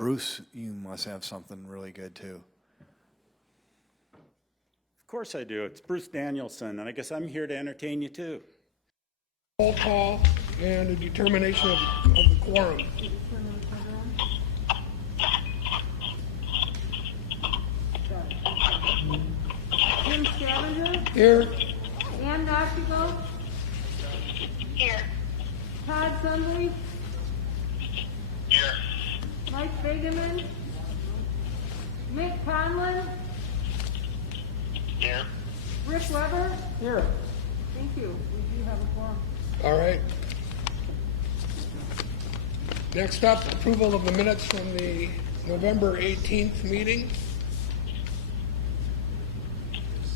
Bruce, you must have something really good too. Of course I do. It's Bruce Danielson, and I guess I'm here to entertain you too. Roll call and a determination of the quorum. Jim Scavenger, Here. Ann Nashiko, Here. Todd Sundley, Here. Mike Begeman, Mick Conlon, Here. Rick Weber. Here. Thank you. We do have a quorum. All right. Next up, approval of the minutes from the November 18th meeting.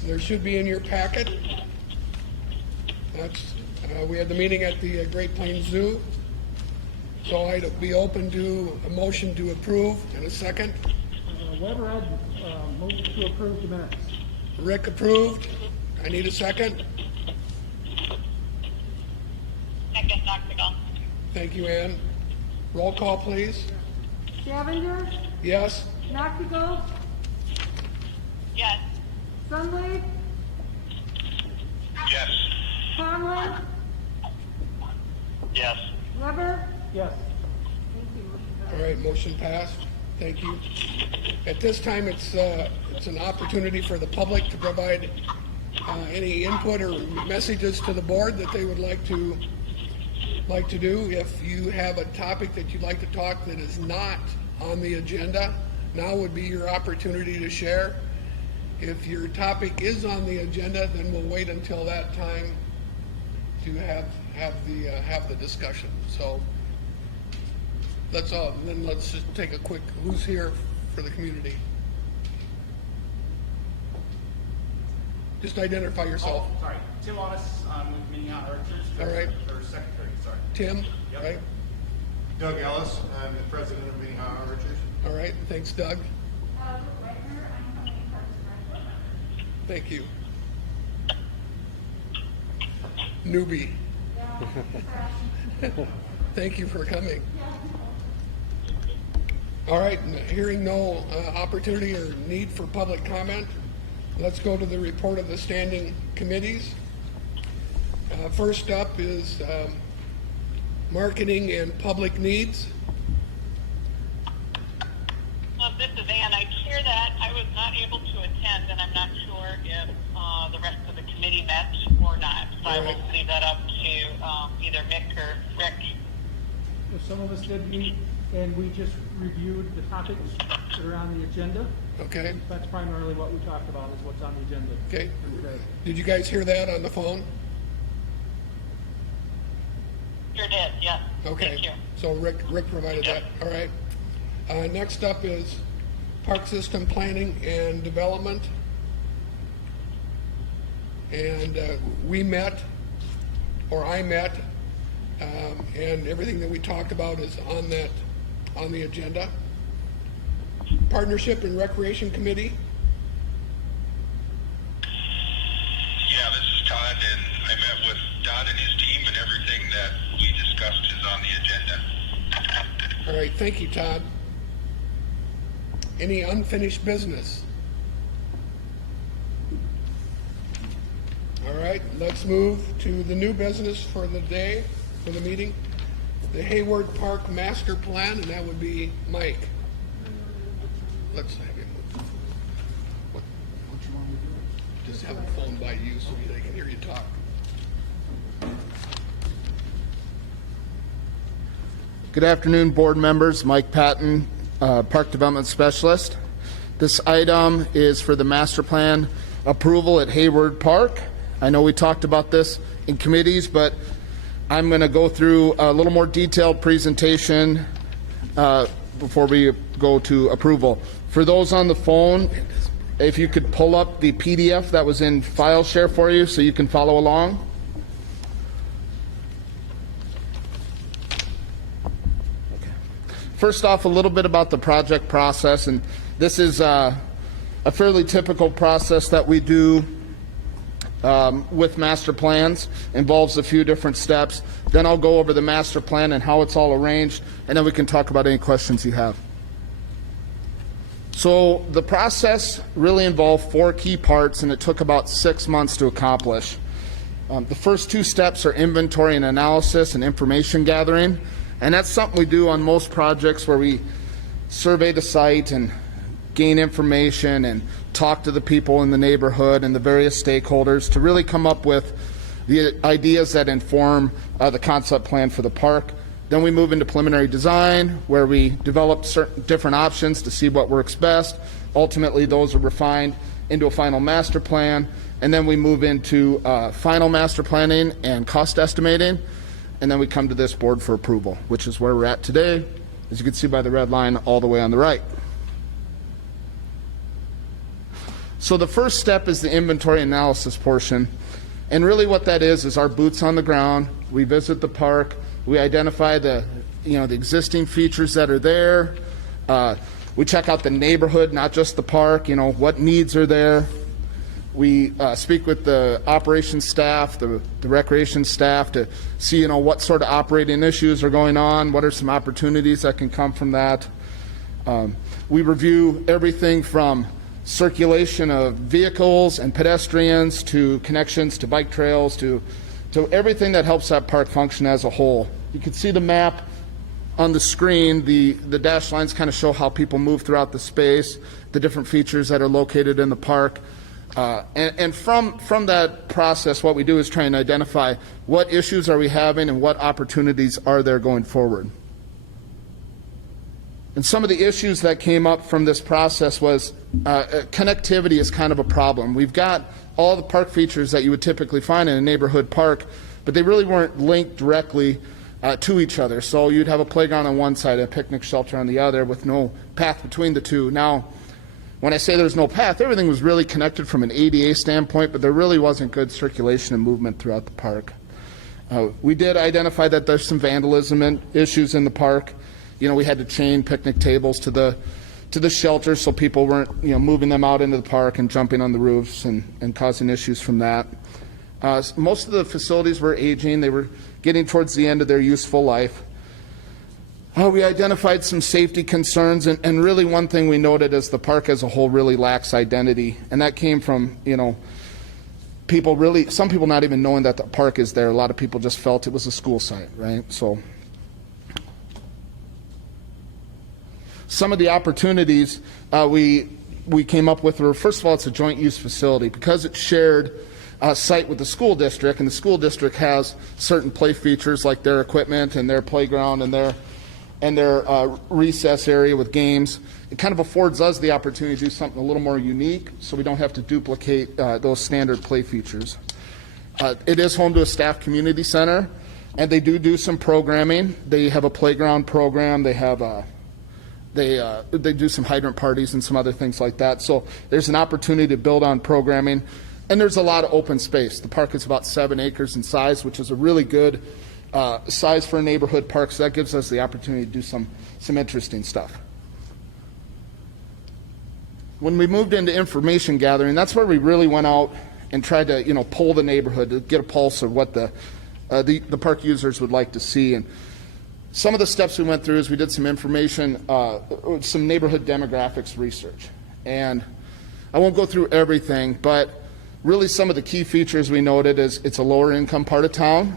There should be in your packet. That's we had the meeting at the Great Plains Zoo. So I'd be open to a motion to approve in a second. Weber had moved to approve the minutes. Rick approved. I need a second. Second, Dr. Gall. Thank you, Ann. Roll call, please. Scavenger, Yes? Nashiko, Yes. Sundley, Yes. Conlon, Yes. Weber. Yes. Thank you. All right, motion passed. Thank you. At this time, it's an opportunity for the public to provide any input or messages to the board that they would like to do. If you have a topic that you'd like to talk that is not on the agenda, now would be your opportunity to share. If your topic is on the agenda, then we'll wait until that time to have the discussion. So that's all. And then let's just take a quick who's here for the community. Just identify yourself. Oh, sorry. Tim Otis, I'm with Minnehaha Archers. All right. Or secretary, sorry. Tim, Yep. right? Doug Ellis, I'm the president of Minnehaha Archers. All right, thanks, Doug. Thank you. Newbie. Thank you for coming. All right, hearing no opportunity or need for public comment, let's go to the report of the standing committees. First up is marketing and public needs. This is Ann. I chair that. I was not able to attend, and I'm not sure if the rest of the committee met or not. So I will leave that up to either Mick or Rick. So some of us did meet, and we just reviewed the topics that are on the agenda. Okay. That's primarily what we talked about, is what's on the agenda. Okay. Did you guys hear that on the phone? Sure did, yes. Okay. Thank you. So Rick provided that. All right. Next up is park system planning and development. And we met, or I met, and everything that we talked about is on the agenda. Partnership and Recreation Committee. Yeah, this is Todd, and I met with Todd and his team, and everything that we discussed is on the agenda. All right, thank you, Todd. Any unfinished business? All right, let's move to the new business for the day, for the meeting. The Hayward Park Master Plan, and that would be Mike. Let's have him. What you want me to do? Just have a phone by you so they can hear you talk. Good afternoon, board members. Mike Patton, Park Development Specialist. This item is for the master plan approval at Hayward Park. I know we talked about this in committees, but I'm going to go through a little more detailed presentation before we go to approval. For those on the phone, if you could pull up the PDF that was in file share for you so you can follow along. First off, a little bit about the project process, and this is a fairly typical process that we do with master plans. Involves a few different steps. Then I'll go over the master plan and how it's all arranged, and then we can talk about any questions you have. So the process really involved 4 key parts, and it took about 6 months to accomplish. The first 2 steps are inventory and analysis and information gathering, and that's something we do on most projects where we survey the site and gain information and talk to the people in the neighborhood and the various stakeholders to really come up with the ideas that inform the concept plan for the park. Then we move into preliminary design, where we develop certain different options to see what works best. Ultimately, those are refined into a final master plan, and then we move into final master planning and cost estimating, and then we come to this board for approval, which is where we're at today, as you can see by the red line all the way on the right. So the first step is the inventory analysis portion, and really what that is our boots on the ground. We visit the park. We identify the existing features that are there. We check out the neighborhood, not just the park, what needs are there. We speak with the operations staff, the recreation staff to see, what sort of operating issues are going on, what are some opportunities that can come from that. We review everything from circulation of vehicles and pedestrians to connections to bike trails to everything that helps that park function as a whole. You can see the map on the screen. The dashed lines kind of show how people move throughout the space, the different features that are located in the park. And from that process, what we do is try and identify what issues are we having and what opportunities are there going forward. And some of the issues that came up from this process was connectivity is kind of a problem. We've got all the park features that you would typically find in a neighborhood park, but they really weren't linked directly to each other. So you'd have a playground on one side and a picnic shelter on the other with no path between the two. Now, when I say there's no path, everything was really connected from an ADA standpoint, but there really wasn't good circulation and movement throughout the park. We did identify that there's some vandalism issues in the park. We had to chain picnic tables to the shelter so people weren't moving them out into the park and jumping on the roofs and causing issues from that. Most of the facilities were aging. They were getting towards the end of their useful life. We identified some safety concerns, and really one thing we noted is the park as a whole really lacks identity, and that came from some people not even knowing that the park is there. A lot of people just felt it was a school site, right? So some of the opportunities we came up with were, first of all, it's a joint use facility. Because it's shared site with the school district, and the school district has certain play features like their equipment and their playground and their recess area with games. It kind of affords us the opportunity to do something a little more unique so we don't have to duplicate those standard play features. It is home to a staff community center, and they do some programming. They have a playground program. They have they do some hydrant parties and some other things like that. So there's an opportunity to build on programming, and there's a lot of open space. The park is about 7 acres in size, which is a really good size for a neighborhood park, so that gives us the opportunity to do some interesting stuff. When we moved into information gathering, that's where we really went out and tried to poll the neighborhood to get a pulse of what the park users would like to see. And some of the steps we went through is we did some information, some neighborhood demographics research. And I won't go through everything, but really some of the key features we noted is it's a lower income part of town.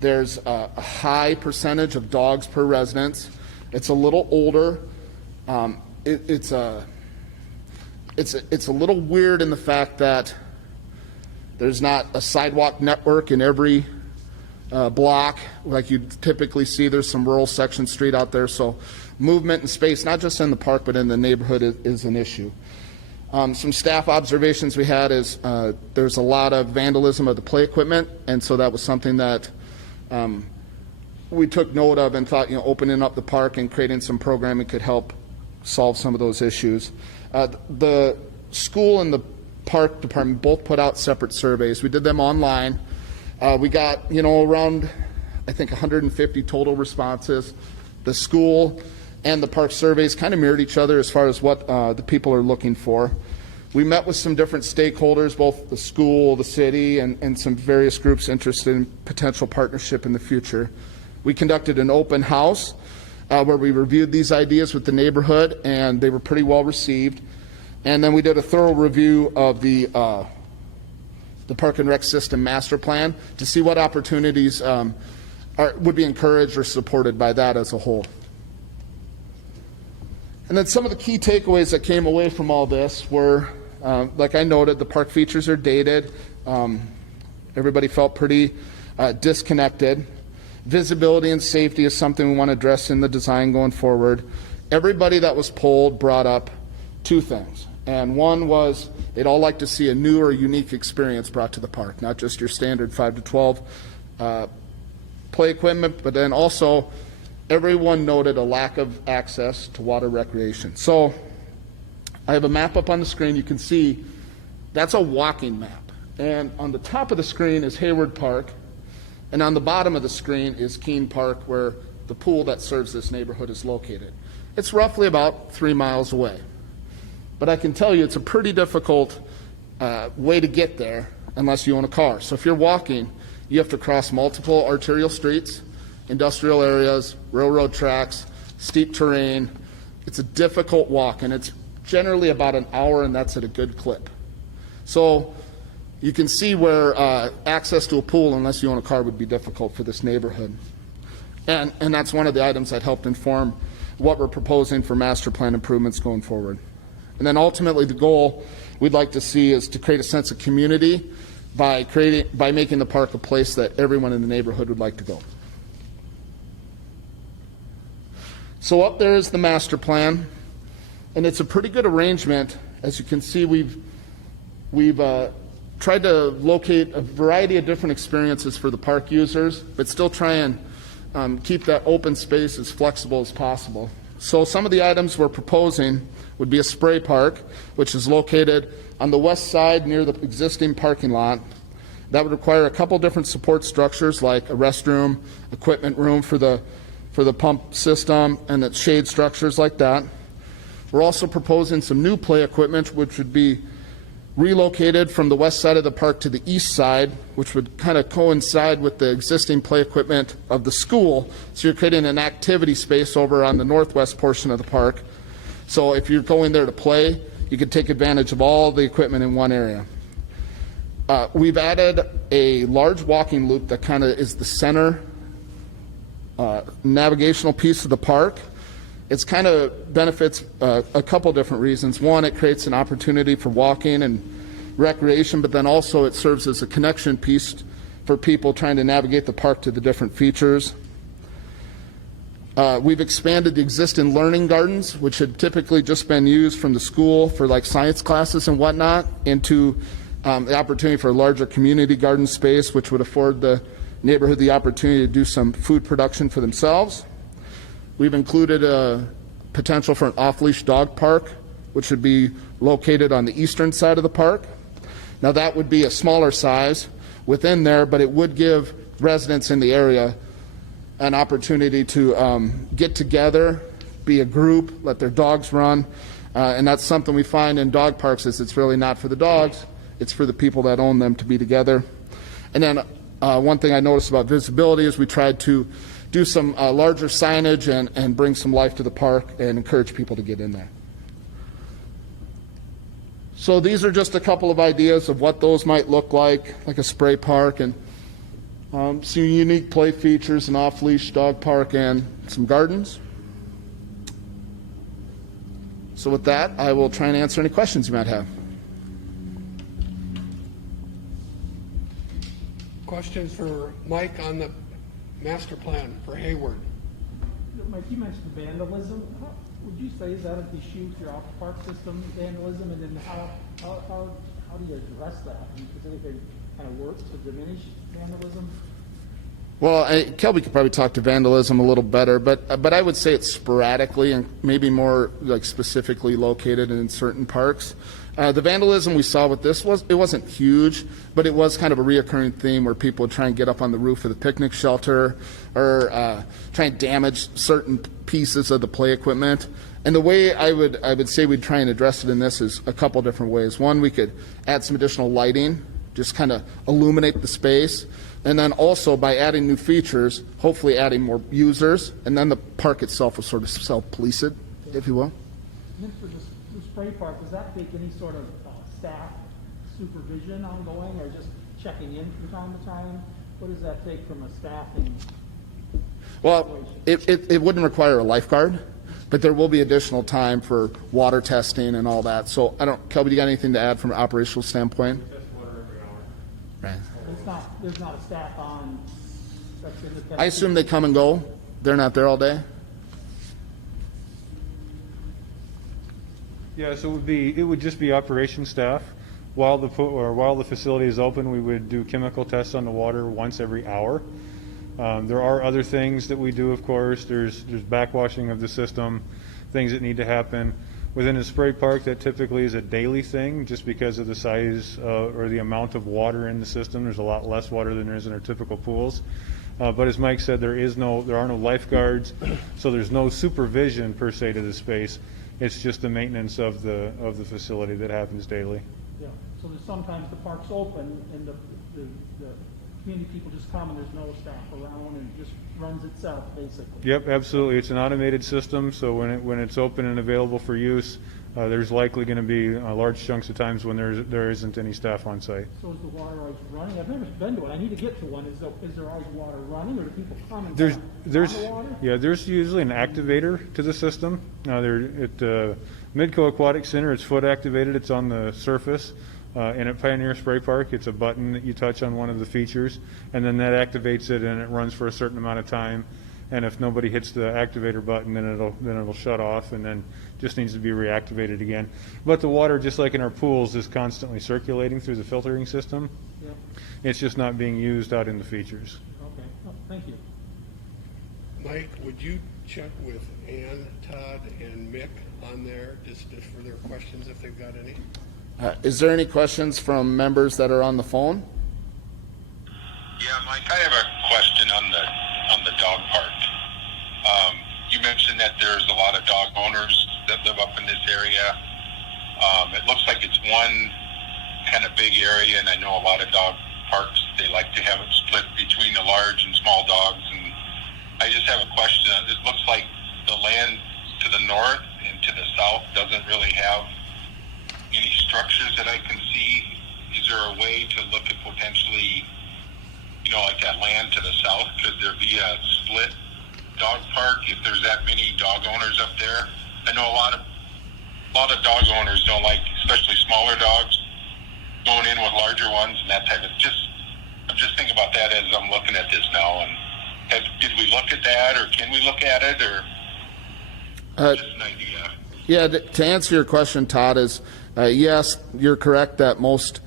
There's a high percentage of dogs per residence. It's a little older. It's a little weird in the fact that there's not a sidewalk network in every block like you typically see. There's some rural section street out there, so movement and space, not just in the park but in the neighborhood, is an issue. Some staff observations we had is there's a lot of vandalism of the play equipment, and so that was something that we took note of and thought opening up the park and creating some programming could help solve some of those issues. The school and the park department both put out separate surveys. We did them online. We got around I think 150 total responses. The school and the park surveys kind of mirrored each other as far as what the people are looking for. We met with some different stakeholders, both the school, the city, and some various groups interested in potential partnership in the future. We conducted an open house where we reviewed these ideas with the neighborhood, and they were pretty well received. And then we did a thorough review of the Park and Rec System Master Plan to see what opportunities would be encouraged or supported by that as a whole. And then some of the key takeaways that came away from all this were, like I noted, the park features are dated. Everybody felt pretty disconnected. Visibility and safety is something we want to address in the design going forward. Everybody that was polled brought up two things. And one was they'd all like to see a new or unique experience brought to the park, not just your standard 5 to 12 play equipment, but then also everyone noted a lack of access to water recreation. So I have a map up on the screen. You can see that's a walking map. And on the top of the screen is Hayward Park, and on the bottom of the screen is Keene Park, where the pool that serves this neighborhood is located. It's roughly about 3 miles away. But I can tell you it's a pretty difficult way to get there unless you own a car. So if you're walking, you have to cross multiple arterial streets, industrial areas, railroad tracks, steep terrain. It's a difficult walk, and it's generally about an hour, and that's at a good clip. So you can see where access to a pool, unless you own a car, would be difficult for this neighborhood. And that's one of the items that helped inform what we're proposing for master plan improvements going forward. And then ultimately the goal we'd like to see is to create a sense of community by making the park a place that everyone in the neighborhood would like to go. So up there is the master plan, and it's a pretty good arrangement. As you can see, we've tried to locate a variety of different experiences for the park users, but still try and keep that open space as flexible as possible. So some of the items we're proposing would be a spray park, which is located on the west side near the existing parking lot. That would require a couple different support structures like a restroom, equipment room for the pump system, and the shade structures like that. We're also proposing some new play equipment, which would be relocated from the west side of the park to the east side, which would kind of coincide with the existing play equipment of the school. So you're creating an activity space over on the northwest portion of the park. So if you're going there to play, you could take advantage of all the equipment in one area. We've added a large walking loop that kind of is the center navigational piece of the park. It's kind of benefits a couple different reasons. One, it creates an opportunity for walking and recreation, but then also it serves as a connection piece for people trying to navigate the park to the different features. We've expanded the existing learning gardens, which had typically just been used from the school for like science classes and whatnot, into the opportunity for a larger community garden space, which would afford the neighborhood the opportunity to do some food production for themselves. We've included a potential for an off-leash dog park, which would be located on the eastern side of the park. Now that would be a smaller size within there, but it would give residents in the area an opportunity to get together, be a group, let their dogs run, and that's something we find in dog parks is it's really not for the dogs, it's for the people that own them to be together. And then one thing I noticed about visibility is we tried to do some larger signage and bring some life to the park and encourage people to get in there. So these are just a couple of ideas of what those might look like a spray park and some unique play features, an off-leash dog park, and some gardens. So with that, I will try and answer any questions you might have. Questions for Mike on the master plan for Hayward? Mike, you mentioned vandalism. How would you say is that an issue with your off-park system, vandalism, and then how do you address that? Does anything kind of work to diminish vandalism? Well, Kelby could probably talk to vandalism a little better, but I would say it's sporadically and maybe more like specifically located in certain parks. The vandalism we saw with this wasn't huge, but it was kind of a reoccurring theme where people would try and get up on the roof of the picnic shelter or try and damage certain pieces of the play equipment. And the way I would say we'd try and address it in this is a couple different ways. One, we could add some additional lighting, just kind of illuminate the space. And then also by adding new features, hopefully adding more users, and then the park itself will sort of self-police it, if you will. And then for the spray park, does that take any sort of staff supervision ongoing, or just checking in from time to time? What does that take from a staffing? Well, it wouldn't require a lifeguard, but there will be additional time for water testing and all that. So I don't, Kelby, do you got anything to add from an operational standpoint? Test water every hour. Right. There's not a staff on that's independent. I assume they come and go. They're not there all day. Yeah, so it would just be operation staff. While the facility is open, we would do chemical tests on the water once every hour. There are other things that we do, of course. There's backwashing of the system, things that need to happen. Within a spray park, that typically is a daily thing, just because of the size or the amount of water in the system. There's a lot less water than there is in our typical pools. But as Mike said, there are no lifeguards, so there's no supervision per se to the space. It's just the maintenance of the facility that happens daily. Yeah, so there's sometimes the park's open and the community people just come and there's no staff around and it just runs itself, basically. Yep, absolutely. It's an automated system, so when it's open and available for use, there's likely going to be large chunks of times when there isn't any staff on site. So is the water always running? I've never been to it. I need to get to one. Is there always water running, or do people come and go on the water? Yeah, there's usually an activator to the system. At Midco Aquatic Center, it's foot activated. It's on the surface. And at Pioneer Spray Park, it's a button that you touch on one of the features, and then that activates it, and it runs for a certain amount of time. And if nobody hits the activator button, then it'll shut off, and then just needs to be reactivated again. But the water, just like in our pools, is constantly circulating through the filtering system. Yep. It's just not being used out in the features. Okay. Oh, thank you. Mike, would you check with Ann, Todd, and Mick on there, just for their questions if they've got any? Is there any questions from members that are on the phone? Yeah, Mike, I have a question on the dog park. You mentioned that there's a lot of dog owners that live up in this area. It looks like it's one kind of big area, and I know a lot of dog parks, they like to have it split between the large and small dogs. And I just have a question. It looks like the land to the north and to the south doesn't really have any structures that I can see. Is there a way to look at potentially, like that land to the south? Could there be a split dog park if there's that many dog owners up there? I know a lot of dog owners don't like, especially smaller dogs, going in with larger ones and that type of. I'm just thinking about that as I'm looking at this now. And did we look at that, or can we look at it, or just an idea? Yeah, to answer your question, Todd, is yes, you're correct that most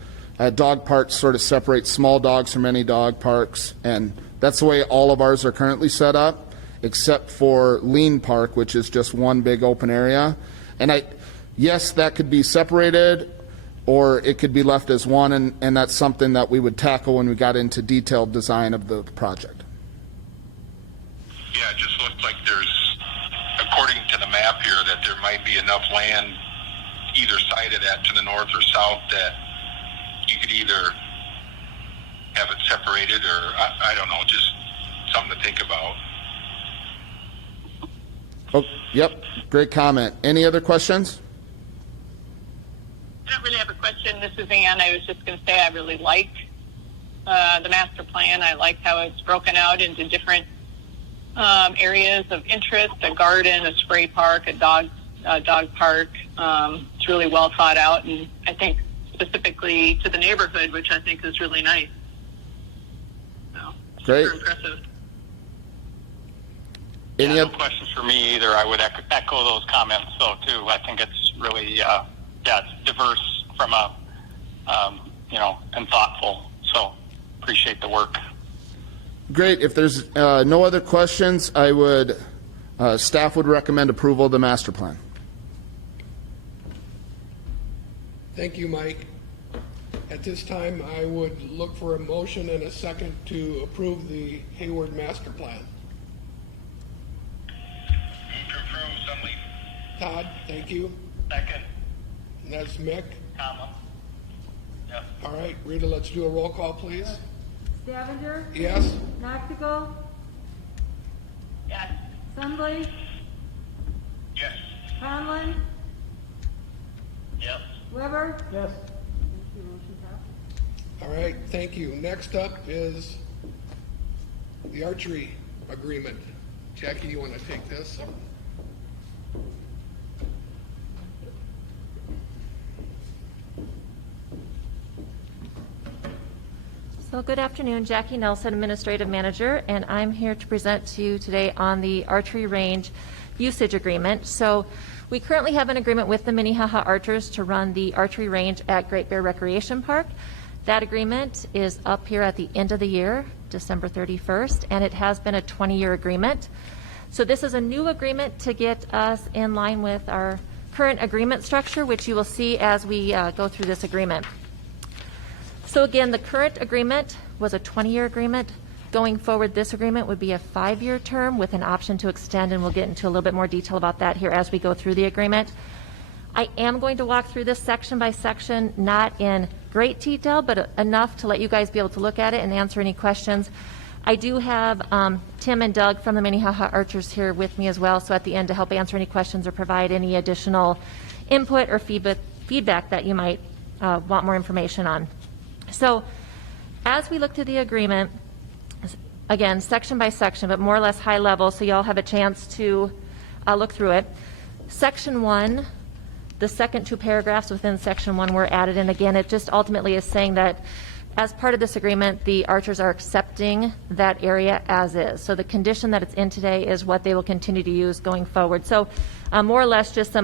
dog parks sort of separate small dogs from any dog parks, and that's the way all of ours are currently set up, except for Lean Park, which is just one big open area. And yes, that could be separated, or it could be left as one, and that's something that we would tackle when we got into detailed design of the project. Yeah, it just looks like there's, according to the map here, that there might be enough land either side of that to the north or south that you could either have it separated or, I don't know, just something to think about. Oh, yep, great comment. Any other questions? I don't really have a question. This is Ann. I was just going to say I really like the master plan. I like how it's broken out into different areas of interest, a garden, a spray park, a dog park. It's really well thought out, and I think specifically to the neighborhood, which I think is really nice. So, Great. super impressive. Any No questions for me either. I would echo those comments, though, too. I think it's really, it's diverse from and thoughtful. So appreciate the work. Great. If there's no other questions, staff would recommend approval of the master plan. Thank you, Mike. At this time, I would look for a motion and a second to approve the Hayward master plan. Move to approve, Sunleaf. Todd, thank you. Second. And that's Mick. Comma. Yep. All right, Rita, let's do a roll call, please. Davinger, Yes? Knockigal, Yes. Sundley, Yes. Conlon, Yes. Weber. Yes. Thank you, motion passes. All right, thank you. Next up is the Archery Agreement. Jackie, you want to take this? So good afternoon, Jackie Nelson, Administrative Manager, and I'm here to present to you today on the archery range usage agreement. So we currently have an agreement with the Minnehaha Archers to run the archery range at Great Bear Recreation Park. That agreement is up here at the end of the year, December 31st, and it has been a 20-year agreement. So this is a new agreement to get us in line with our current agreement structure, which you will see as we go through this agreement. So again, the current agreement was a 20-year agreement. Going forward, this agreement would be a 5-year term with an option to extend, and we'll get into a little bit more detail about that here as we go through the agreement. I am going to walk through this section by section, not in great detail, but enough to let you guys be able to look at it and answer any questions. I do have Tim and Doug from the Minnehaha Archers here with me as well, so at the end to help answer any questions or provide any additional input or feedback that you might want more information on. So as we look through the agreement, again, section by section, but more or less high level, so y'all have a chance to look through it. Section 1, the second 2 paragraphs within section 1 were added, and again, it just ultimately is saying that as part of this agreement, the Archers are accepting that area as is. So the condition that it's in today is what they will continue to use going forward. So more or less just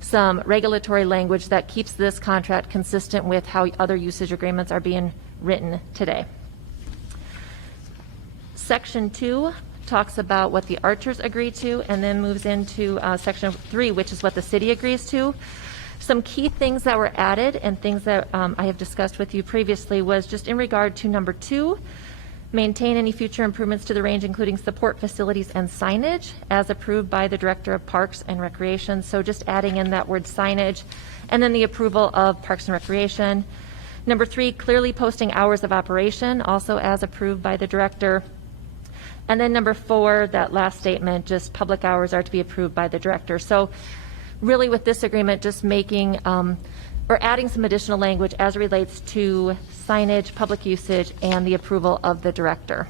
some regulatory language that keeps this contract consistent with how other usage agreements are being written today. Section 2 talks about what the Archers agree to, and then moves into section 3, which is what the city agrees to. Some key things that were added and things that I have discussed with you previously was just in regard to number 2, maintain any future improvements to the range, including support facilities and signage, as approved by the Director of Parks and Recreation. So just adding in that word signage, and then the approval of Parks and Recreation. Number 3, clearly posting hours of operation, also as approved by the Director. And then number 4, that last statement, just public hours are to be approved by the Director. So really with this agreement, just making or adding some additional language as it relates to signage, public usage, and the approval of the Director.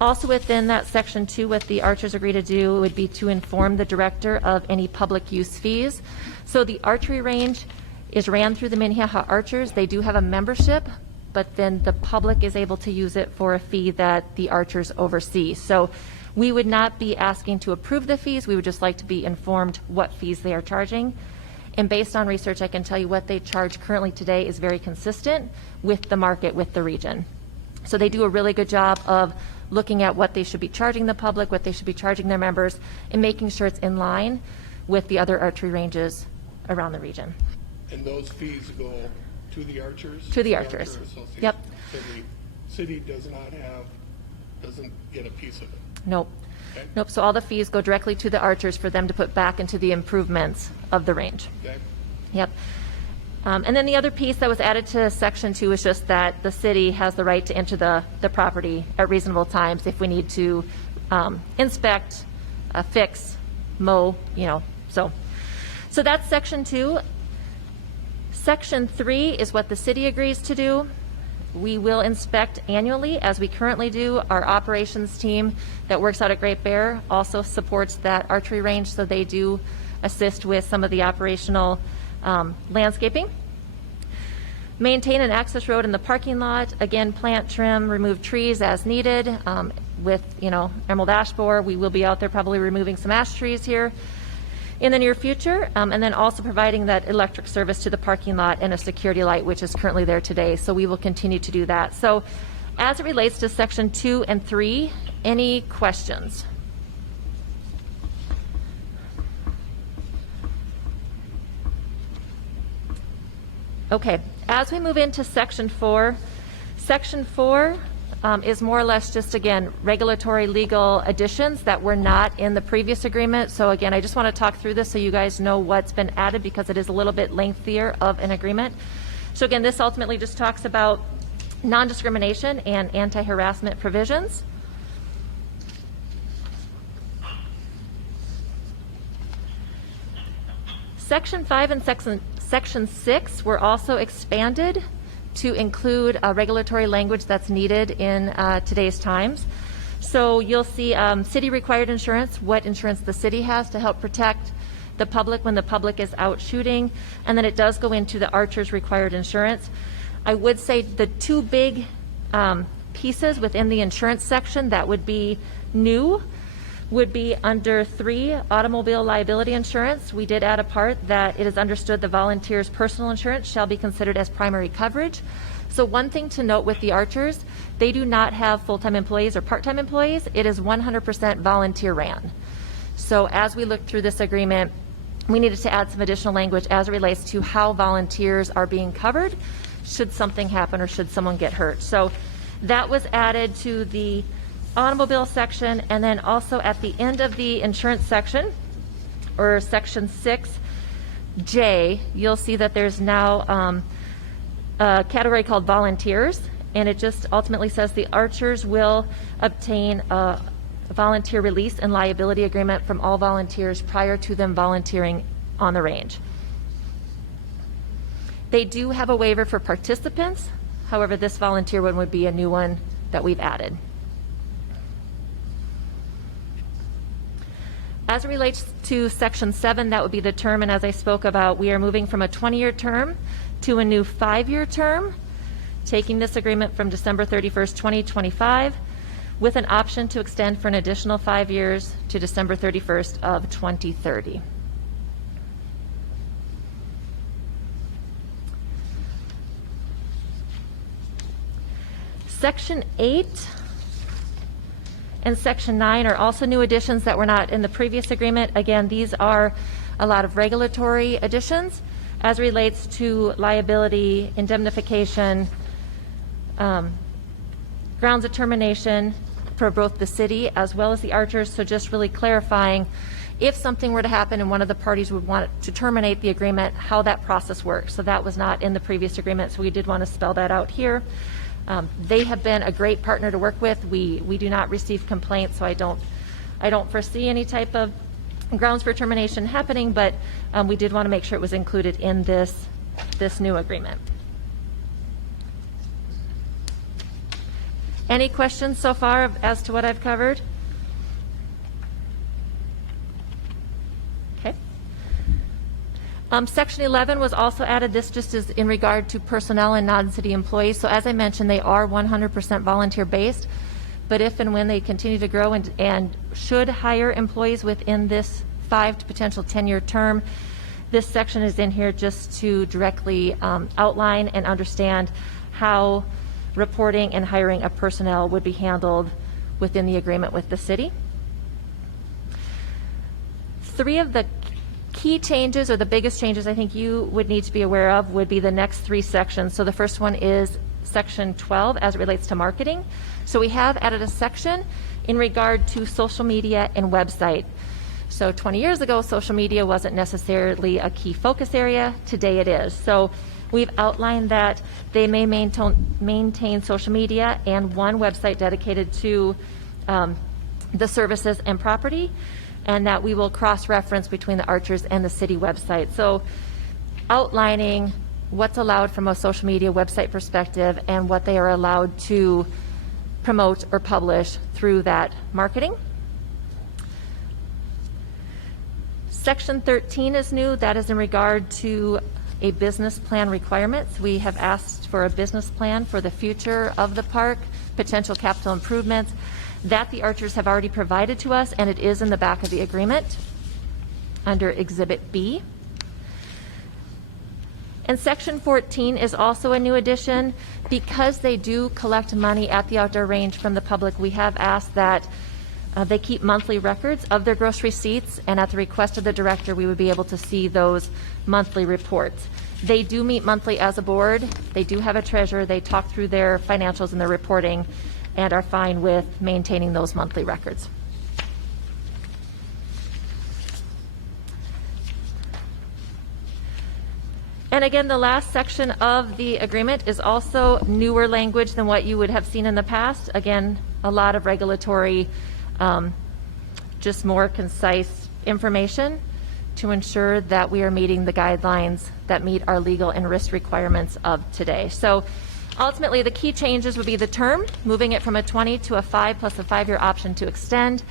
Also within that section 2, what the Archers agree to do would be to inform the Director of any public use fees. So the archery range is ran through the Minnehaha Archers. They do have a membership, but then the public is able to use it for a fee that the Archers oversee. So we would not be asking to approve the fees. We would just like to be informed what fees they are charging. And based on research, I can tell you what they charge currently today is very consistent with the market, with the region. So they do a really good job of looking at what they should be charging the public, what they should be charging their members, and making sure it's in line with the other archery ranges around the region. And those fees go to the Archers? To the Archers. Archer Association? Yep. So the city doesn't get a piece of it? Nope. Okay. Nope. So all the fees go directly to the Archers for them to put back into the improvements of the range. Okay. Yep. And then the other piece that was added to section 2 is just that the city has the right to enter the property at reasonable times if we need to inspect, fix, mow, so that's section 2. Section 3 is what the city agrees to do. We will inspect annually, as we currently do. Our operations team that works out at Great Bear also supports that archery range, so they do assist with some of the operational landscaping. Maintain an access road in the parking lot. Again, plant, trim, remove trees as needed. With, emerald ash borer, we will be out there probably removing some ash trees here in the near future, and then also providing that electric service to the parking lot and a security light, which is currently there today. So we will continue to do that. So as it relates to section 2 and 3, any questions? Okay, as we move into section 4, section 4 is more or less just, again, regulatory legal additions that were not in the previous agreement. So again, I just want to talk through this so you guys know what's been added, because it is a little bit lengthier of an agreement. So again, this ultimately just talks about non-discrimination and anti-harassment provisions. Section 5 and Section 6 were also expanded to include regulatory language that's needed in today's times. So you'll see city required insurance, what insurance the city has to help protect the public when the public is out shooting, and then it does go into the archer's required insurance. I would say the two big pieces within the insurance section that would be new would be under 3, automobile liability insurance. We did add a part that it is understood the volunteer's personal insurance shall be considered as primary coverage. So one thing to note with the archers, they do not have full-time employees or part-time employees. It is 100% volunteer ran. So as we look through this agreement, we needed to add some additional language as it relates to how volunteers are being covered should something happen or should someone get hurt. So that was added to the automobile section, and then also at the end of the insurance section, or Section 6J, you'll see that there's now a category called volunteers, and it just ultimately says the archers will obtain a volunteer release and liability agreement from all volunteers prior to them volunteering on the range. They do have a waiver for participants. However, this volunteer one would be a new one that we've added. As it relates to Section 7, that would be the term, and as I spoke about, we are moving from a 20-year term to a new 5-year term, taking this agreement from December 31st, 2025, with an option to extend for an additional 5 years to December 31st of 2030. Section 8 and Section 9 are also new additions that were not in the previous agreement. Again, these are a lot of regulatory additions as it relates to liability, indemnification, grounds of termination for both the city as well as the archers. So just really clarifying if something were to happen and one of the parties would want to terminate the agreement, how that process works. So that was not in the previous agreement, so we did want to spell that out here. They have been a great partner to work with. We do not receive complaints, so I don't foresee any type of grounds for termination happening, but we did want to make sure it was included in this new agreement. Any questions so far as to what I've covered? Okay. Section 11 was also added. This just is in regard to personnel and non-city employees. So as I mentioned, they are 100% volunteer based, but if and when they continue to grow and should hire employees within this 5 to potential 10-year term, this section is in here just to directly outline and understand how reporting and hiring of personnel would be handled within the agreement with the city. 3 of the key changes, or the biggest changes I think you would need to be aware of, would be the next 3 sections. So the first one is Section 12 as it relates to marketing. So we have added a section in regard to social media and website. So 20 years ago, social media wasn't necessarily a key focus area. Today it is. So we've outlined that they may maintain social media and one website dedicated to the services and property, and that we will cross-reference between the archers and the city website. So outlining what's allowed from a social media website perspective and what they are allowed to promote or publish through that marketing. Section 13 is new. That is in regard to a business plan requirements. We have asked for a business plan for the future of the park, potential capital improvements, that the archers have already provided to us, and it is in the back of the agreement under Exhibit B. And Section 14 is also a new addition. Because they do collect money at the outdoor range from the public, we have asked that they keep monthly records of their gross receipts, and at the request of the director, we would be able to see those monthly reports. They do meet monthly as a board. They do have a treasurer. They talk through their financials and their reporting and are fine with maintaining those monthly records. And again, the last section of the agreement is also newer language than what you would have seen in the past. Again, a lot of regulatory, just more concise information to ensure that we are meeting the guidelines that meet our legal and risk requirements of today. So ultimately, the key changes would be the term, moving it from a 20 to a 5 plus a 5-year option to extend,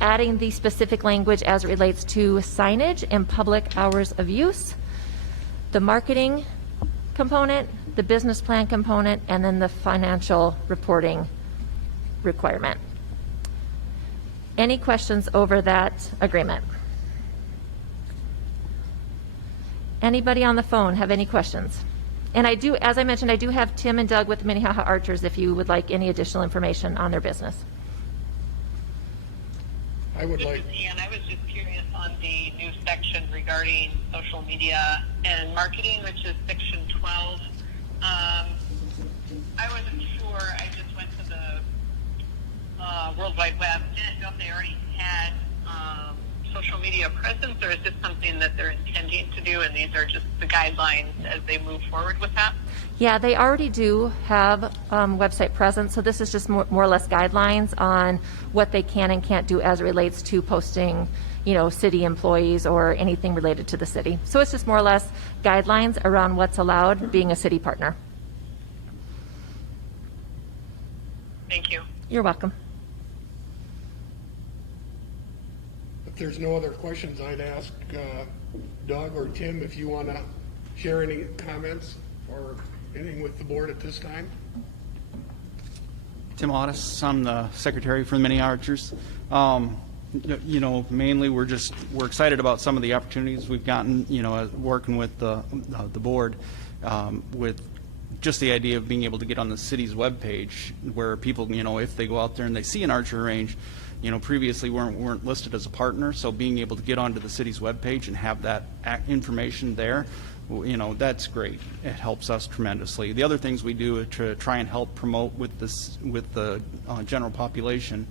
adding the specific language as it relates to signage and public hours of use, the marketing component, the business plan component, and then the financial reporting requirement. Any questions over that agreement? Anybody on the phone have any questions? And I do, as I mentioned, I do have Tim and Doug with the Minnehaha Archers if you would like any additional information on their business. I would like. This is Ann. I was just curious on the new section regarding social media and marketing, which is section 12. I wasn't sure. I just went to the World Wide Web. I didn't know if they already had social media presence, or is this something that they're intending to do, and these are just the guidelines as they move forward with that? Yeah, they already do have website presence, so this is just more or less guidelines on what they can and can't do as it relates to posting, you know, city employees or anything related to the city. So it's just more or less guidelines around what's allowed being a city partner. Thank you. You're welcome. If there's no other questions, I'd ask Doug or Tim if you want to share any comments or anything with the board at this time. Tim Audis, I'm the secretary for the Minnehaha Archers. You know, mainly we're excited about some of the opportunities we've gotten, you know, working with the board, with just the idea of being able to get on the city's webpage where people, you know, if they go out there and they see an archery range, you know, previously weren't listed as a partner, so being able to get onto the city's webpage and have that information there, you know, that's great. It helps us tremendously. The other things we do to try and help promote with the general population,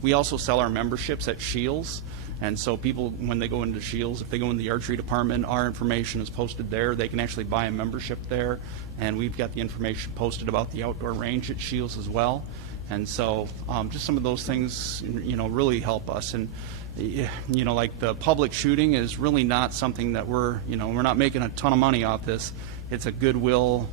we also sell our memberships at Shields. And so people, when they go into Shields, if they go in the archery department, our information is posted there. They can actually buy a membership there. And we've got the information posted about the outdoor range at Shields as well. And so just some of those things, you know, really help us. And, you know, like the public shooting is really not something that we're not making a ton of money off this. It's a goodwill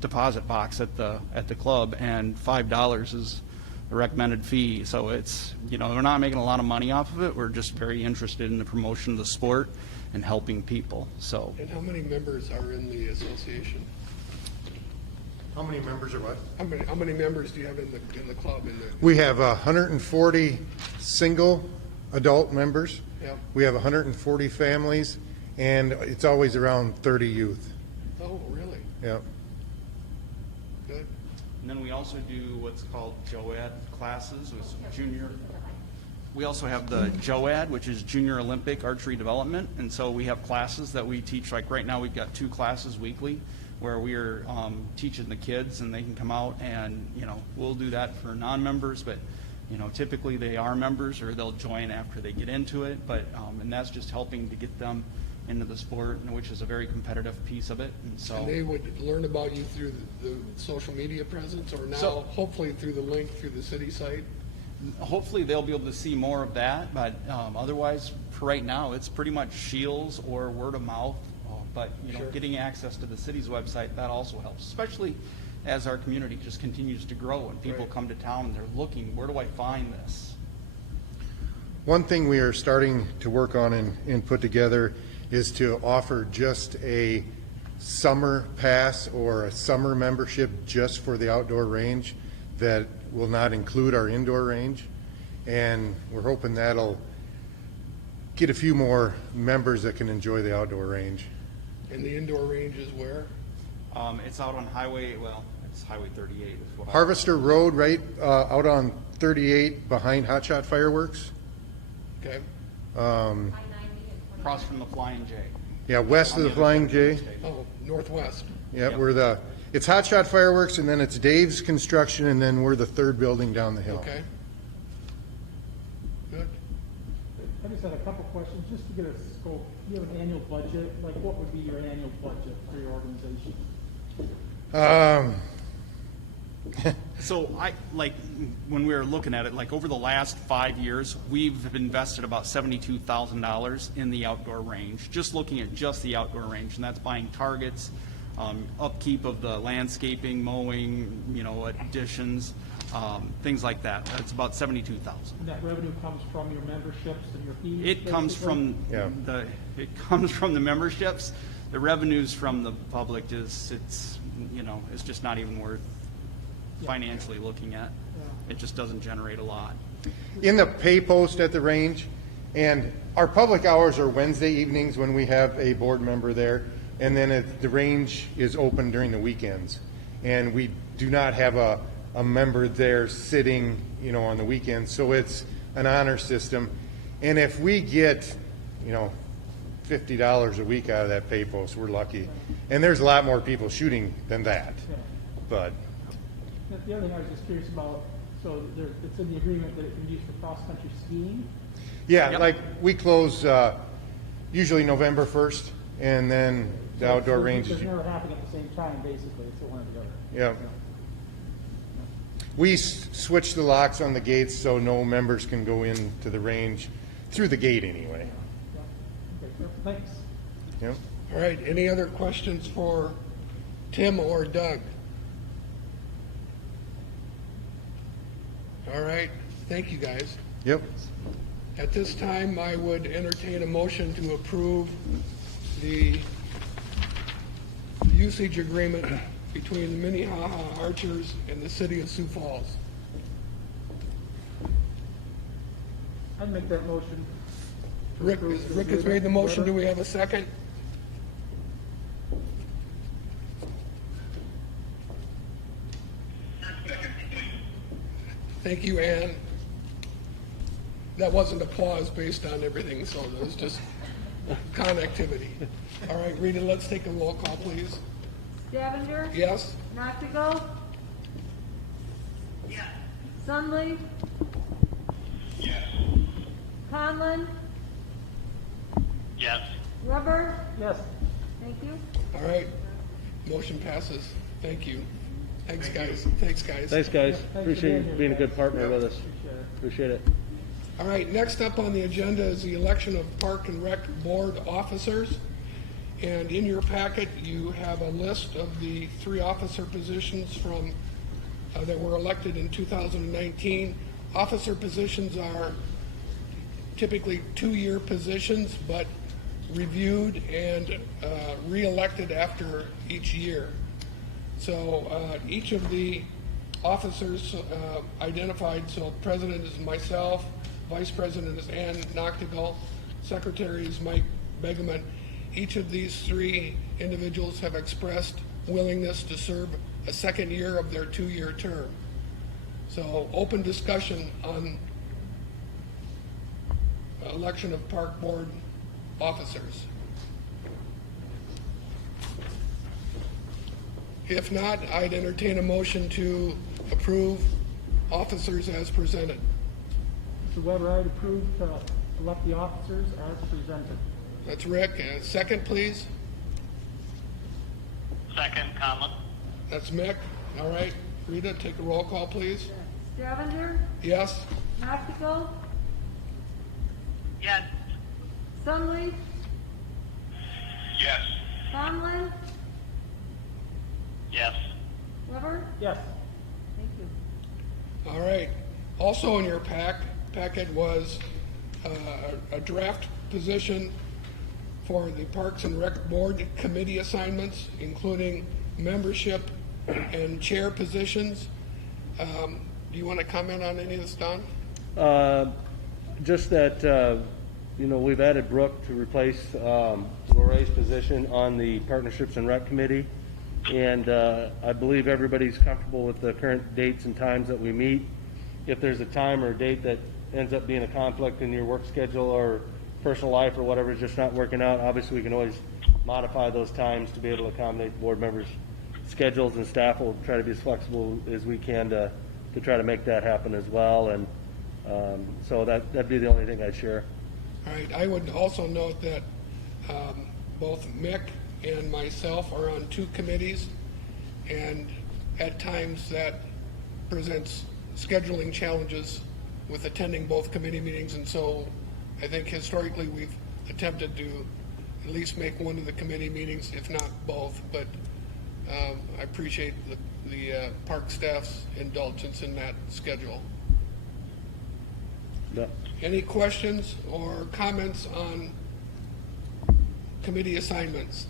deposit box at the club, and $5 is the recommended fee. So it's, you know, we're not making a lot of money off of it. We're just very interested in the promotion of the sport and helping people. So. And how many members are in the association? How many members are what? How many members do you have in the club? We have 140 single adult members. Yep. We have 140 families, and it's always around 30 youth. Oh, really? Yep. Good. And then we also do what's called JOAD classes, which is junior. We also have the JOAD, which is Junior Olympic Archery Development, and so we have classes that we teach. Like right now, we've got 2 classes weekly where we are teaching the kids, and they can come out and, you know, we'll do that for non-members, but, you know, typically they are members or they'll join after they get into it, but and that's just helping to get them into the sport, which is a very competitive piece of it. And so, and they would learn about you through the social media presence, or now hopefully through the link through the city site? Hopefully they'll be able to see more of that, but otherwise, for right now, it's pretty much Shields or word of mouth. But, you know, getting access to the city's website, that also helps, especially as our community just continues to grow and people come to town and they're looking, where do I find this? One thing we are starting to work on and put together is to offer just a summer pass or a summer membership just for the outdoor range that will not include our indoor range. And we're hoping that'll get a few more members that can enjoy the outdoor range. And the indoor range is where? It's out on Highway, well, it's Highway 38. Is what Harvester Road, right out on 38 behind Hot Shot Fireworks. Okay. Across from the Flying J. Yeah, west of the Flying J. Oh, northwest. Yeah, yep. It's Hot Shot Fireworks, and then it's Dave's Construction, and then we're the 3rd building down the hill. Okay. Good. I just had a couple questions, just to get a scope. You have an annual budget, like what would be your annual budget for your organization? So when we were looking at it, like over the last 5 years, we've invested about $72,000 in the outdoor range, just looking at just the outdoor range, and that's buying targets, upkeep of the landscaping, mowing, additions, things like that. That's about $72,000. And that revenue comes from your memberships and your fees? It comes from the memberships. The revenues from the public it's just not even worth financially looking at. It just doesn't generate a lot. In the pay post at the range, and our public hours are Wednesday evenings when we have a board member there, and then the range is open during the weekends. And we do not have a member there sitting, on the weekends, so it's an honor system. And if we get, $50 a week out of that pay post, we're lucky. And there's a lot more people shooting than that, but. The other thing I was just curious about, so it's in the agreement that it can be used for cross-country skiing? Yeah, Yep. like we close usually November 1st, and then the outdoor range is. It's never happening at the same time, basically, it's one or the other. Yeah. We switch the locks on the gates so no members can go into the range through the gate anyway. Okay, thanks. Yeah. All right, any other questions for Tim or Doug? All right, thank you, guys. Yep. At this time, I would entertain a motion to approve the usage agreement between the Minnehaha Archers and the city of Sioux Falls. I'd make that motion. Rick has made the motion. Do we have a second? Thank you, Ann. That wasn't applause based on everything, so it was just connectivity. All right, Rita, let's take a roll call, please. Stavenger? Yes? Noctigal? Yes. Sunley? Yes. Conlon? Yes. Rubber? Yes. Thank you. All right, motion passes. Thank you. Thanks, guys. Thanks, guys. Thanks, guys. for Appreciate you being here, being a guys. good partner with us. Appreciate it. All right, next up on the agenda is the election of Park and Rec Board officers. And in your packet, you have a list of the 3 officer positions from that were elected in 2019. Officer positions are typically 2-year positions, but reviewed and re-elected after each year. So each of the officers identified, so president is myself, vice president is Ann Noctigal, secretary is Mike Begeman. Each of these 3 individuals have expressed willingness to serve a second year of their 2-year term. So open discussion on election of park board officers. If not, I'd entertain a motion to approve officers as presented. Mr. Weber, I'd approve to elect the officers as presented. That's Rick. Second, please. Second, Conlon. That's Mick. All right. Rita, take a roll call, please. Stavenger? Yes? Noctigal? Yes. Sunley? Yes. Conlon? Yes. Rubber? Yes. Thank you. All right. Also in your packet was a draft position for the Parks and Rec Board committee assignments, including membership and chair positions. Do you want to comment on any of this, Don? Just that, we've added Brooke to replace Lorraine's position on the Partnerships and Rec Committee. And I believe everybody's comfortable with the current dates and times that we meet. If there's a time or a date that ends up being a conflict in your work schedule or personal life or whatever is just not working out, obviously we can always modify those times to be able to accommodate board members' schedules, and staff will try to be as flexible as we can to try to make that happen as well. And so that'd be the only thing I'd share. All right, I would also note that both Mick and myself are on 2 committees, and at times that presents scheduling challenges with attending both committee meetings, and so I think historically we've attempted to at least make one of the committee meetings, if not both, but I appreciate the park staff's indulgence in that schedule. Yeah. Any questions or comments on committee assignments?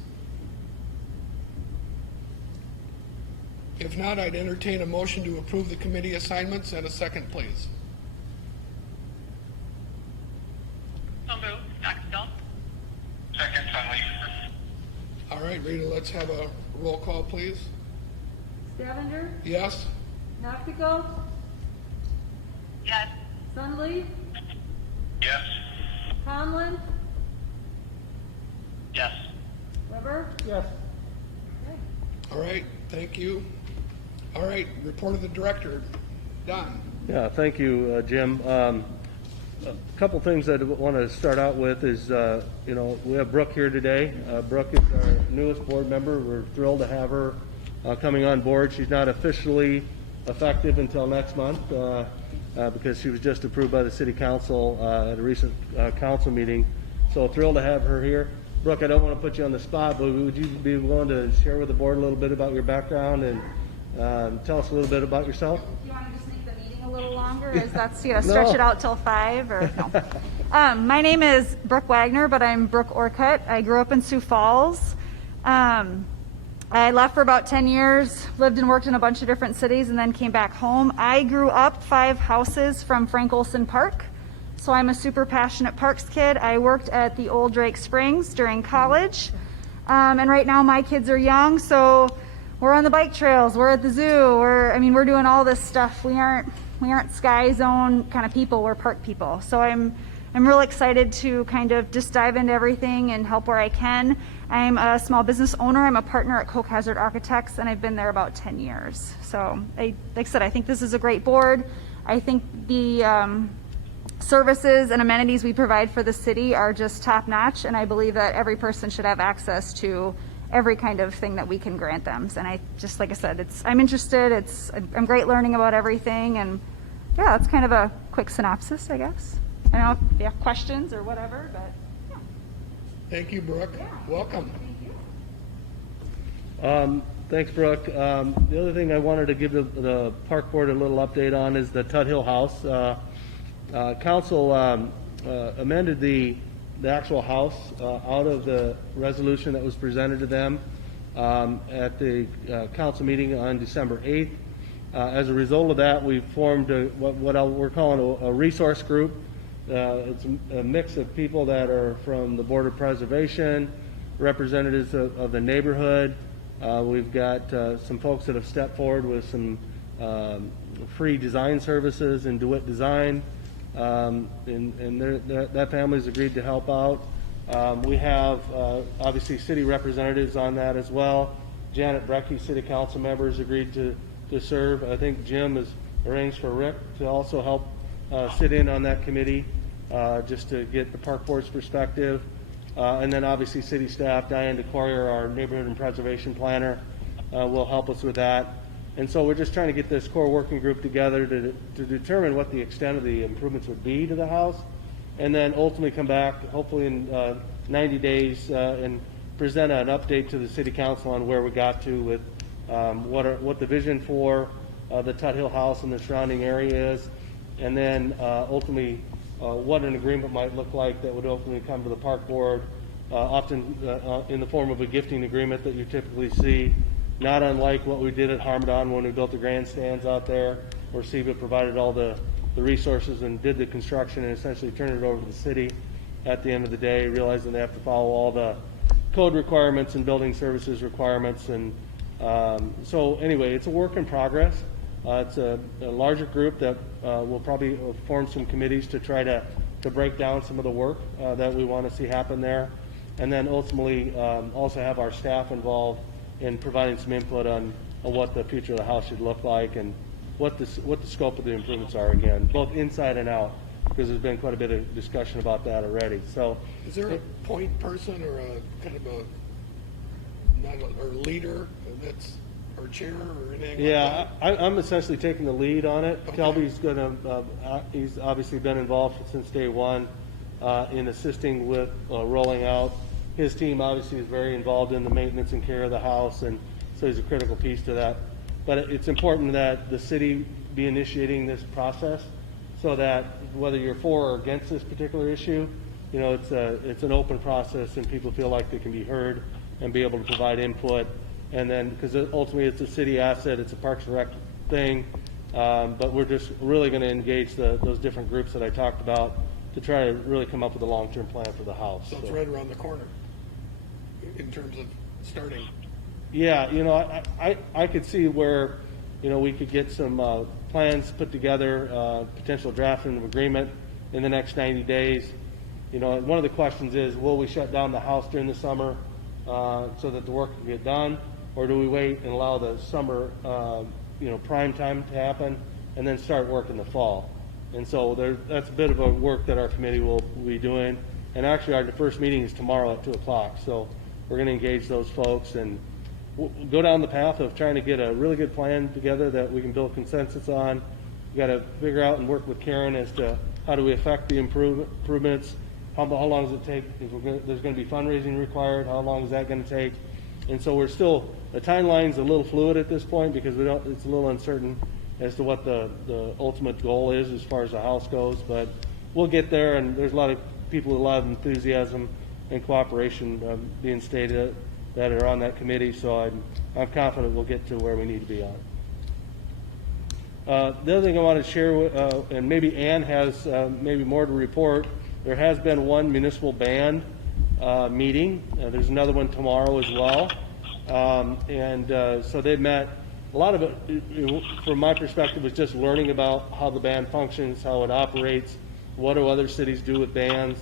If not, I'd entertain a motion to approve the committee assignments, and a second, please. So moved. Knoxville. Second, Sunleaf. All right, Rita, let's have a roll call, please. Stavanger, Yes? Knoxico, Yes. Sunleaf, Yes. Conlon, Yes. Weber. Yes. All right, thank you. All right, report of the director. Don? Yeah, thank you, Jim. A couple things that I want to start out with is, we have Brooke here today. Brooke is our newest board member. We're thrilled to have her coming on board. She's not officially effective until next month because she was just approved by the city council at a recent council meeting. So thrilled to have her here. Brooke, I don't want to put you on the spot, but would you be willing to share with the board a little bit about your background and tell us a little bit about yourself? Do you want to just make the meeting a little longer? Is that, stretch it out till 5 or no? My name is Brooke Wagner, but I'm Brooke Orcutt. I grew up in Sioux Falls. I left for about 10 years, lived and worked in a bunch of different cities, and then came back home. I grew up 5 houses from Frank Olson Park. So I'm a super passionate parks kid. I worked at the Old Drake Springs during college. And right now my kids are young, so we're on the bike trails, we're at the zoo, we're doing all this stuff. We aren't Sky Zone kind of people, we're park people. So I'm real excited to kind of just dive into everything and help where I can. I'm a small business owner. I'm a partner at Coke Hazard Architects, and I've been there about 10 years. So like I said, I think this is a great board. I think the services and amenities we provide for the city are just top notch, and I believe that every person should have access to every kind of thing that we can grant them. And I just, like I said, I'm interested. I'm great learning about everything, and yeah, that's kind of a quick synopsis, I guess. I don't know if you have questions or whatever, but yeah. Thank you, Brooke. Yeah. Welcome. Thank you. Thanks, Brooke. The other thing I wanted to give the park board a little update on is the Tuthill House. Council amended the actual house out of the resolution that was presented to them at the council meeting on December 8th. As a result of that, we formed we're calling a resource group. It's a mix of people that are from the Board of Preservation, representatives of the neighborhood. We've got some folks that have stepped forward with some free design services in DeWitt Design. And that family's agreed to help out. We have obviously city representatives on that as well. Janet Brecky, city council members, agreed to serve. I think Jim has arranged for Rick to also help sit in on that committee just to get the park board's perspective. And then obviously city staff, Diane DeCourier, our neighborhood and preservation planner, will help us with that. And so we're just trying to get this core working group together to determine what the extent of the improvements would be to the house, and then ultimately come back, hopefully in 90 days, and present an update to the city council on where we got to with what the vision for the Tuthill House and the surrounding area is, and then ultimately what an agreement might look like that would ultimately come to the park board, often in the form of a gifting agreement that you typically see. Not unlike what we did at Harmadon when we built the grandstands out there, where CEBA provided all the resources and did the construction and essentially turned it over to the city at the end of the day, realizing they have to follow all the code requirements and building services requirements. And so anyway, it's a work in progress. It's a larger group that will probably form some committees to try to break down some of the work that we want to see happen there. And then ultimately also have our staff involved in providing some input on what the future of the house should look like and what the scope of the improvements are, again, both inside and out. because there's been quite a bit of discussion about that already. So, Is there a point person or a kind of or leader that's, or chair or anything yeah, like that? I'm essentially taking the lead on it. Okay. Kelby's he's obviously been involved since day one in assisting with rolling out. His team obviously is very involved in the maintenance and care of the house, and so he's a critical piece to that. But it's important that the city be initiating this process so that whether you're for or against this particular issue, you know, it's an open process and people feel like they can be heard and be able to provide input. And then, because ultimately it's a city asset, it's a Parks and Rec thing, but we're just really going to engage those different groups that I talked about to try to really come up with a long-term plan for the house. So it's right around the corner in terms of starting. Yeah, you know, I could see where, you know, we could get some plans put together, potential drafting of agreement in the next 90 days. You know, one of the questions is, will we shut down the house during the summer so that the work can get done, or do we wait and allow the summer, you know, prime time to happen and then start work in the fall? And so that's a bit of a work that our committee will be doing. And actually, our first meeting is tomorrow at 2 o'clock. So we're going to engage those folks and we'll go down the path of trying to get a really good plan together that we can build consensus on. We got to figure out and work with Karen as to how do we affect the improvements. How long does it take? If there's going to be fundraising required, how long is that going to take? And so we're still, the timeline's a little fluid at this point because it's a little uncertain as to what the ultimate goal is as far as the house goes. But we'll get there, and there's a lot of people with a lot of enthusiasm and cooperation being stated that are on that committee. So I'm confident we'll get to where we need to be on it. The other thing I want to share, and maybe Ann has maybe more to report, there has been one municipal band meeting. There's another one tomorrow as well. So they've met. A lot of it, from my perspective, is just learning about how the band functions, how it operates, what do other cities do with bands,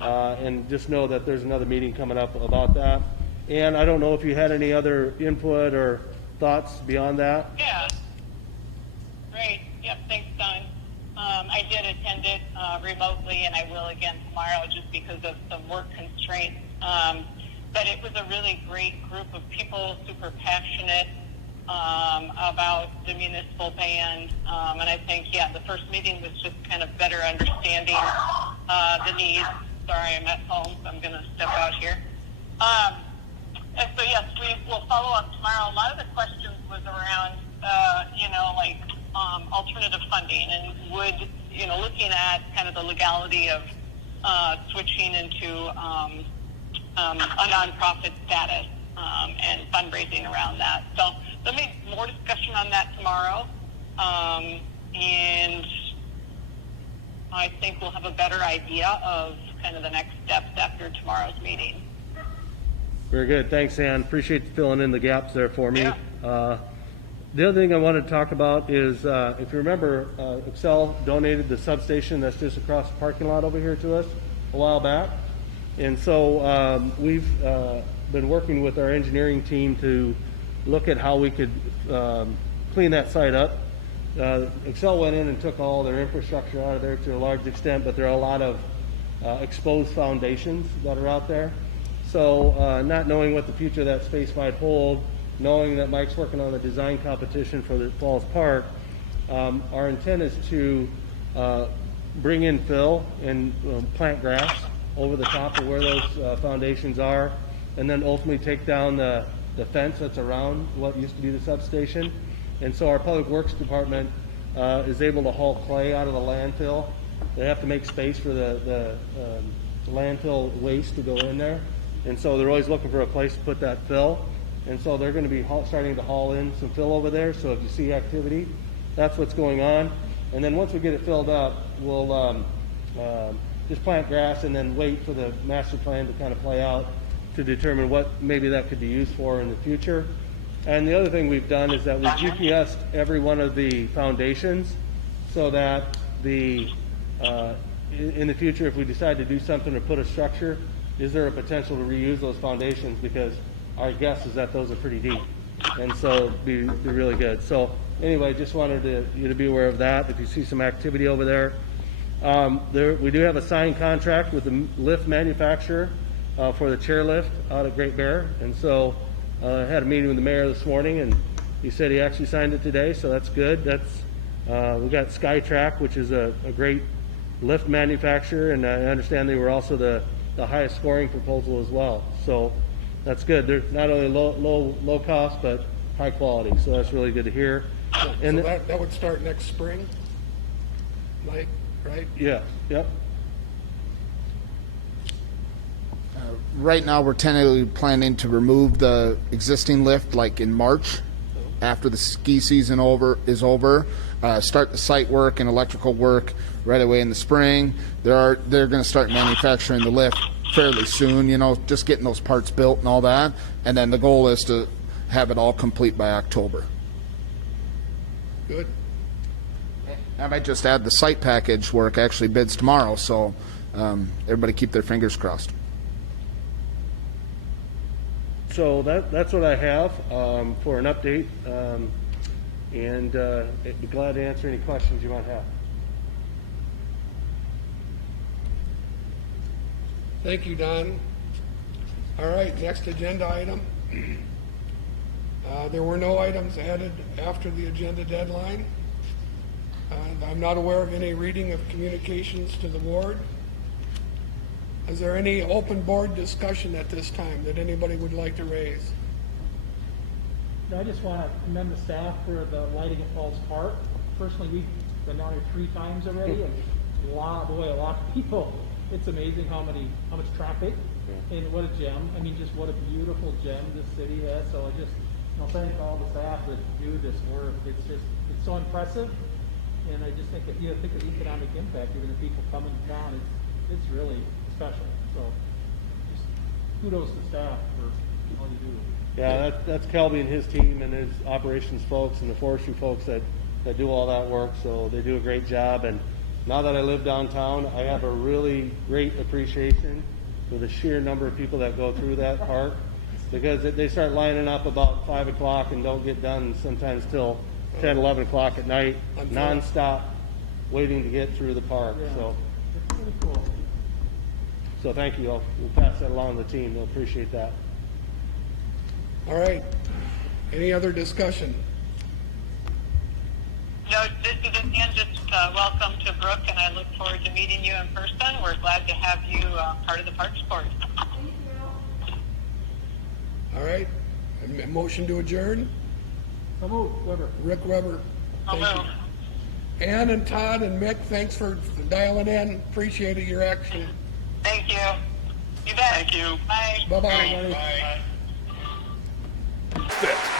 and just know that there's another meeting coming up about that. And I don't know if you had any other input or thoughts beyond that. Yeah. Great. Yep. Thanks, Don. I did attend it remotely, and I will again tomorrow just because of some work constraints. But it was a really great group of people, super passionate about the municipal band. And I think, yeah, the first meeting was just kind of better understanding the needs. Sorry, I'm at home, so I'm going to step out here. And so, yes, we will follow up tomorrow. A lot of the questions was around, alternative funding and looking at kind of the legality of switching into a nonprofit status and fundraising around that. So there'll be more discussion on that tomorrow. And I think we'll have a better idea of kind of the next steps after tomorrow's meeting. Very good. Thanks, Ann. Appreciate you filling in the gaps there for me. Yeah. The other thing I wanted to talk about is, if you remember, Excel donated the substation that's just across the parking lot over here to us a while back. And so we've been working with our engineering team to look at how we could clean that site up. Excel went in and took all their infrastructure out of there to a large extent, but there are a lot of exposed foundations that are out there. So not knowing what the future of that space might hold, knowing that Mike's working on the design competition for the Falls Park, our intent is to bring in fill and plant grass over the top of where those foundations are, and then ultimately take down the fence that's around what used to be the substation. And so our Public Works Department is able to haul clay out of the landfill. They have to make space for the landfill waste to go in there. And so they're always looking for a place to put that fill. And so they're going to be starting to haul in some fill over there. So if you see activity, that's what's going on. And then once we get it filled up, we'll just plant grass and then wait for the master plan to kind of play out to determine what maybe that could be used for in the future. And the other thing we've done is that we've GPSed every one of the foundations so that in the future, if we decide to do something or put a structure, is there a potential to reuse those foundations? Because our guess is that those are pretty deep, and so it'd be really good. So anyway, just wanted you to be aware of that. If you see some activity over there, We do have a signed contract with the lift manufacturer for the chairlift out at Great Bear. And so I had a meeting with the mayor this morning, and he said he actually signed it today, so that's good. We got SkyTrack, which is a great lift manufacturer, and I understand they were also the highest scoring proposal as well. So that's good. They're not only low cost, but high quality. So that's really good to hear. And So that would start next spring, Mike, right? yeah, yep. Right now, we're tentatively planning to remove the existing lift like in March, after the ski season is over. Start the site work and electrical work right away in the spring. They're going to start manufacturing the lift fairly soon, just getting those parts built and all that. And then the goal is to have it all complete by October. Good. I might just add the site package work actually bids tomorrow, so everybody keep their fingers crossed. So that's what I have for an update, and I'd be glad to answer any questions you might have. Thank you, Don. All right, next agenda item. There were no items added after the agenda deadline. I'm not aware of any reading of communications to the board. Is there any open board discussion at this time that anybody would like to raise? I just want to commend the staff for the lighting at Falls Park. Personally, we've been down here 3 times already, and a lot of people. It's amazing how much traffic, and what a gem. I mean, just what a beautiful gem this city has. So I just thank all the staff that do this work. It's so impressive, and I just think that think of the economic impact, even the people coming to town. It's really special. So just kudos to staff for all you do. Yeah, that's Kelby and his team and his operations folks and the forestry folks that do all that work. So they do a great job. And now that I live downtown, I have a really great appreciation for the sheer number of people that go through that park, because they start lining up about 5 o'clock and don't get done sometimes till 10, 11 o'clock at night, nonstop, waiting to get through the park. Yeah, So it's really cool. So thank you. We'll pass that along to the team. They'll appreciate that. All right. Any other discussion? No, this is again just welcome to Brooke, and I look forward to meeting you in person. We're glad to have you part of the Parks Board. All right. A motion to adjourn? So move, Weber. Rick Weber. Thank you. Ann and Todd and Mick, thanks for dialing in. Appreciate it, your action. Thank you. You bet. Thank you. Bye. Bye-bye. Bye. That's